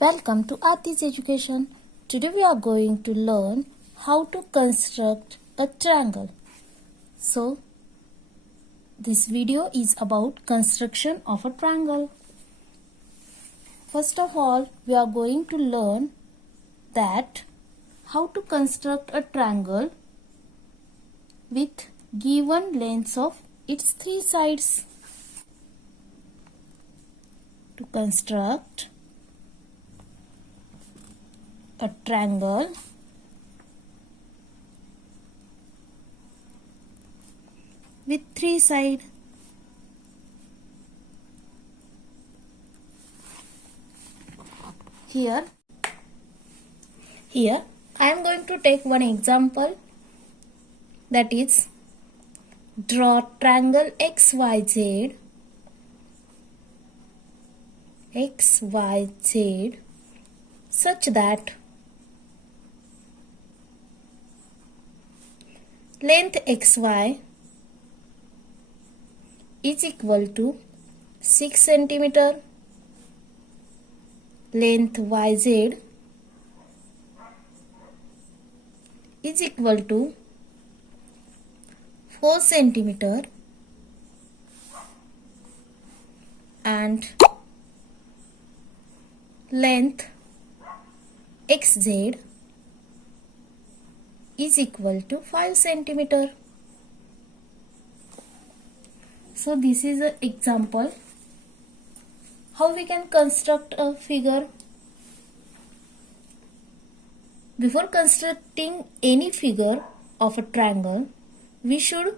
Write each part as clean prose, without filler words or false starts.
Welcome to Aarti's Education. Today we are going to learn how to construct a triangle. So, this video is about construction of a triangle. First of all, we are going to learn that how to construct a triangle with given lengths of its three sides. To construct a triangle with three sides. Here I am going to take one example, that is, draw triangle XYZ such that length XY is equal to 6 cm, length YZ is equal to 4 cm, and length XZ is equal to 5 cm. So this is an example how we can construct a figure. Before constructing any figure of a triangle, we should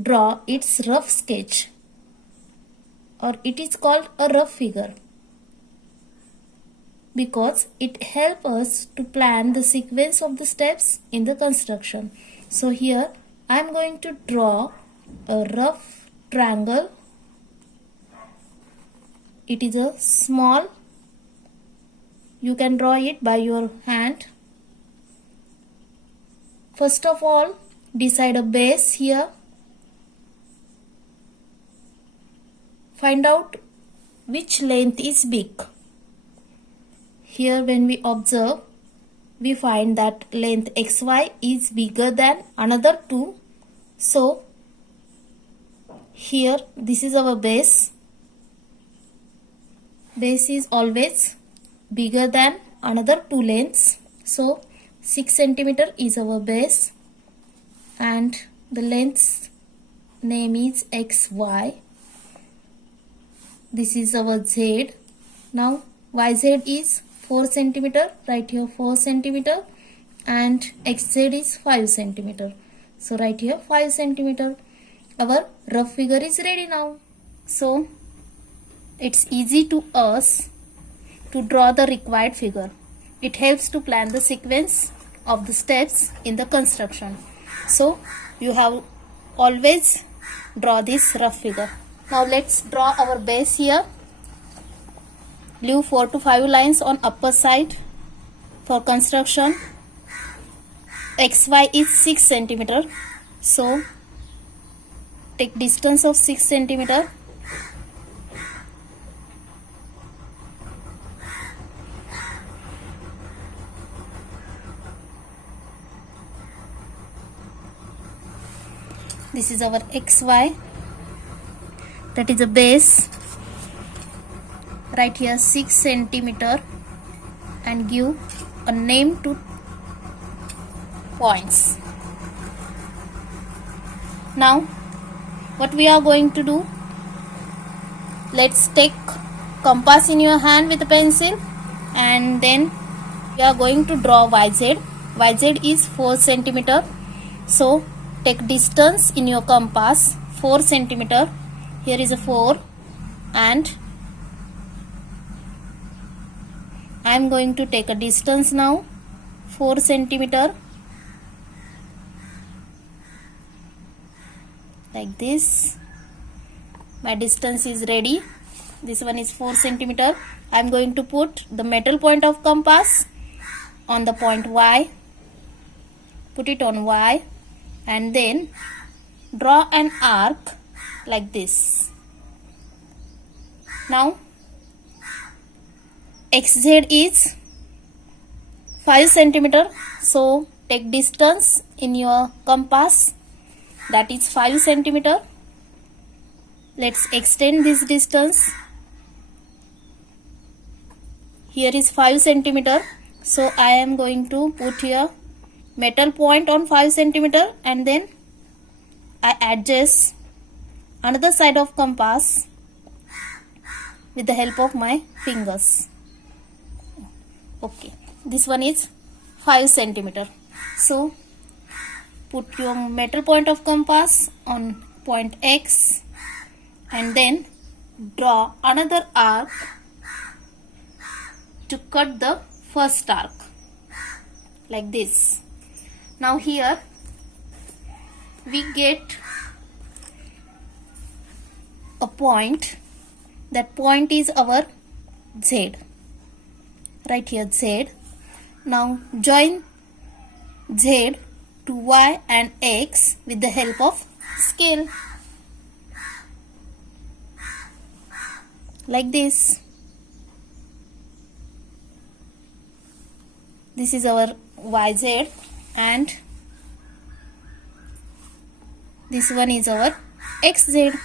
draw its rough sketch, or it is called a rough figure, because it helps us to plan the sequence of the steps in the construction. So here I am going to draw a rough triangle. It is a small, you can draw it by your hand. First of all, decide a base here. Find out which length is big. Here when we observe, we find that length XY is bigger than another two. So here this is our base. Base is always bigger than another two lengths. So 6 cm is our base, and the length's name is XY. This is our Z. Now YZ is 4 cm, right here 4 cm, and XZ is 5 cm. So right here 5 cm. Our rough figure is ready now. So it's easy to us to draw the required figure. It helps to plan the sequence of the steps in the construction. So you have always draw this rough figure. Now let's draw our base here. Leave 4 to 5 lines on upper side for construction. XY is 6 cm. So take distance of 6 cm. This is our XY, that is a base. Right here 6 cm and give a name to points. Now what we are going to do, let's take compass in your hand with a pencil, and then we are going to draw YZ. YZ is 4 cm. So take distance in your compass 4 cm. Here is a 4, and I am going to take a distance now 4 cm, like this. My distance is ready. This one is 4 cm. I am going to put the metal point of compass on the point Y. Put it on Y, and then draw an arc like this. Now xz is 5 centimeter. So take distance in your compass, that is 5 centimeter. Let's extend this distance. Here is 5 centimeter. So I am going to put here metal point on 5 centimeter, and then I adjust another side of compass with the help of my fingers. Okay, this one is 5 centimeter. So put your metal point of compass on point X, and then draw another arc to cut the first arc like this. Now here we get a point. That point is our Z. Right here Z. Now join Z to Y and X with the help of scale. Like this. This is our YZ, and this one is our XZ.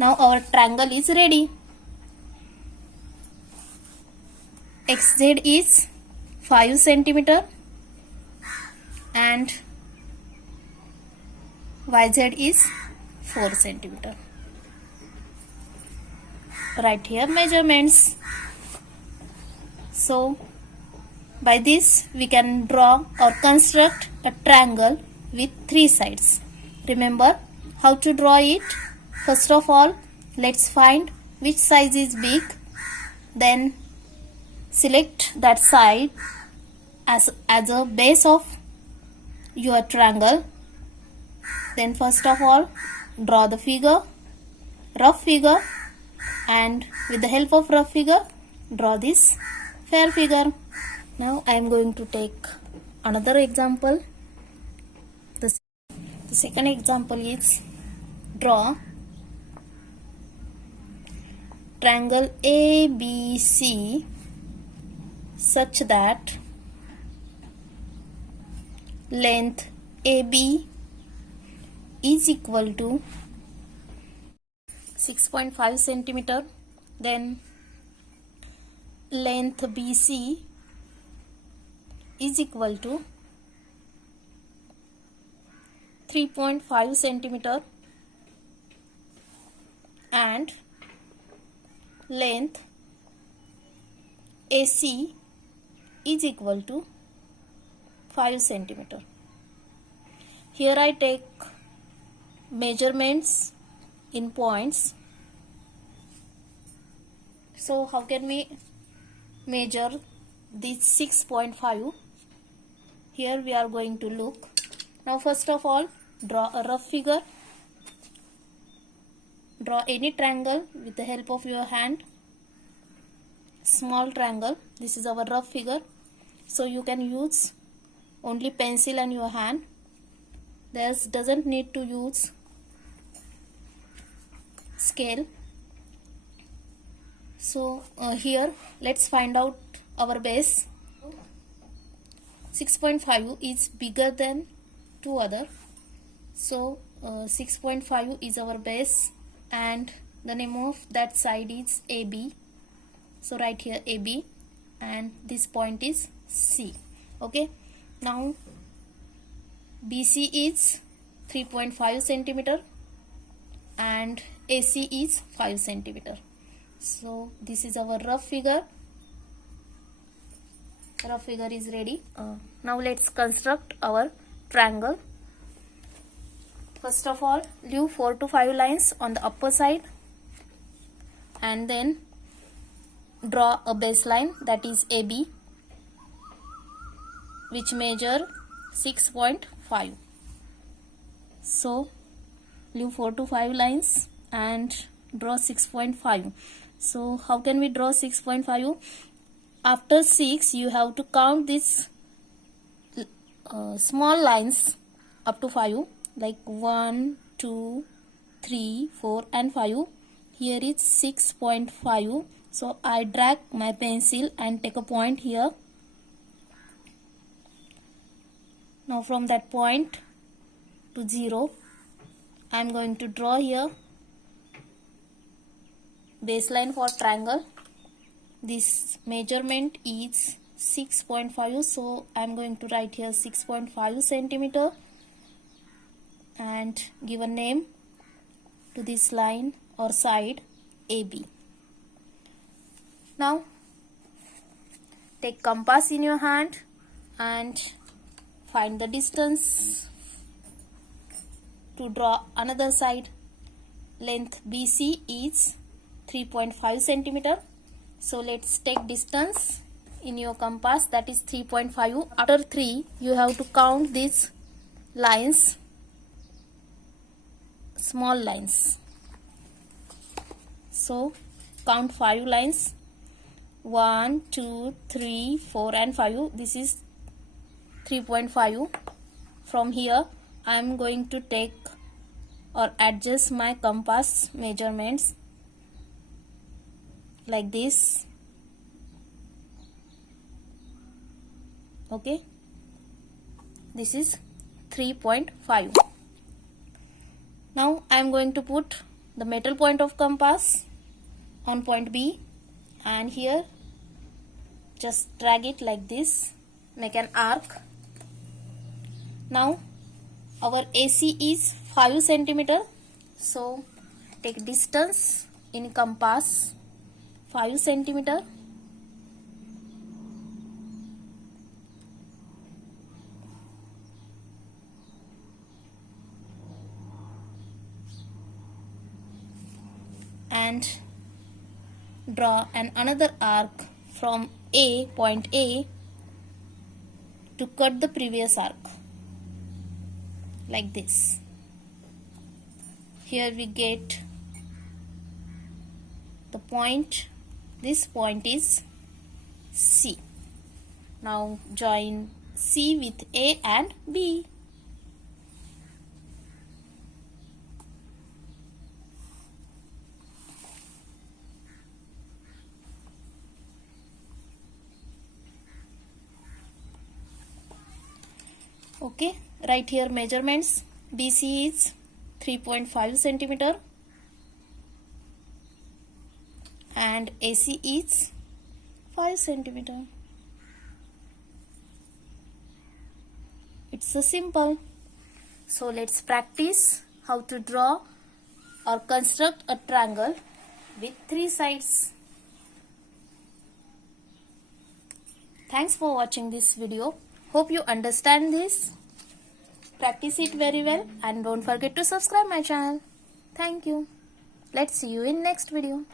Now our triangle is ready. XZ is 5 centimeter and YZ is 4 centimeter. Write here measurements. So by this we can draw or construct a triangle with 3 sides. Remember how to draw it. First of all, let's find which size is big. Then select that side as a base of your triangle. Then first of all, draw the figure, rough figure, and with the help of rough figure, draw this fair figure. Now I am going to take another example. The second example is draw triangle ABC such that length AB is equal to 6.5 centimeter. Then length BC is equal to 3.5 centimeter, and length AC is equal to 5 centimeter. Here I take measurements in points. So how can we measure this 6.5? Here we are going to look. Now first of all, draw a rough figure. Draw any triangle with the help of your hand. Small triangle. This is our rough figure. So you can use only pencil and your hand. There doesn't need to use scale. So here let's find out our base. 6.5 is bigger than 2 other. So 6.5 is our base, and the name of that side is AB. So write here AB, and this point is C. Okay. Now BC is 3.5 centimeter and AC is 5 centimeter. So this is our rough figure. Rough figure is ready. Now let's construct our triangle. First of all, leave 4 to 5 lines on the upper side, and then draw a baseline, that is AB, which measure 6.5. So leave 4 to 5 lines and draw 6.5. So how can we draw 6.5? After 6 you have to count these small lines up to 5, like 1, 2, 3, 4 and 5. Here is 6.5. So I drag my pencil and take a point here. Now from that point to 0, I am going to draw here baseline for triangle. This measurement is 6.5, so I am going to write here 6.5 centimeter and give a name to this line or side AB. Now take compass in your hand and find the distance to draw another side. Length BC is 3.5 centimeter. So let's take distance in your compass, that is 3.5. After 3, you have to count these lines, small lines. So count 5 lines. 1, 2, 3, 4 and 5. This is 3.5. From here I am going to take or adjust my compass measurements like this. Okay, this is 3.5. Now I am going to put the metal point of compass on point B, and here just drag it like this, make an arc. Now our AC is 5 centimeter, so take distance in compass 5 centimeter. And draw another arc from point A to cut the previous arc like this. Here we get the point. This point is C. Now join C with A and B. Okay, right here measurements. BC is 3.5 centimeter and AC is 5 centimeter. It's so simple. So let's practice how to draw or construct a triangle with 3 sides. Thanks for watching this video. Hope you understand this. Practice it very well and don't forget to subscribe my channel. Thank you. Let's see you in next video.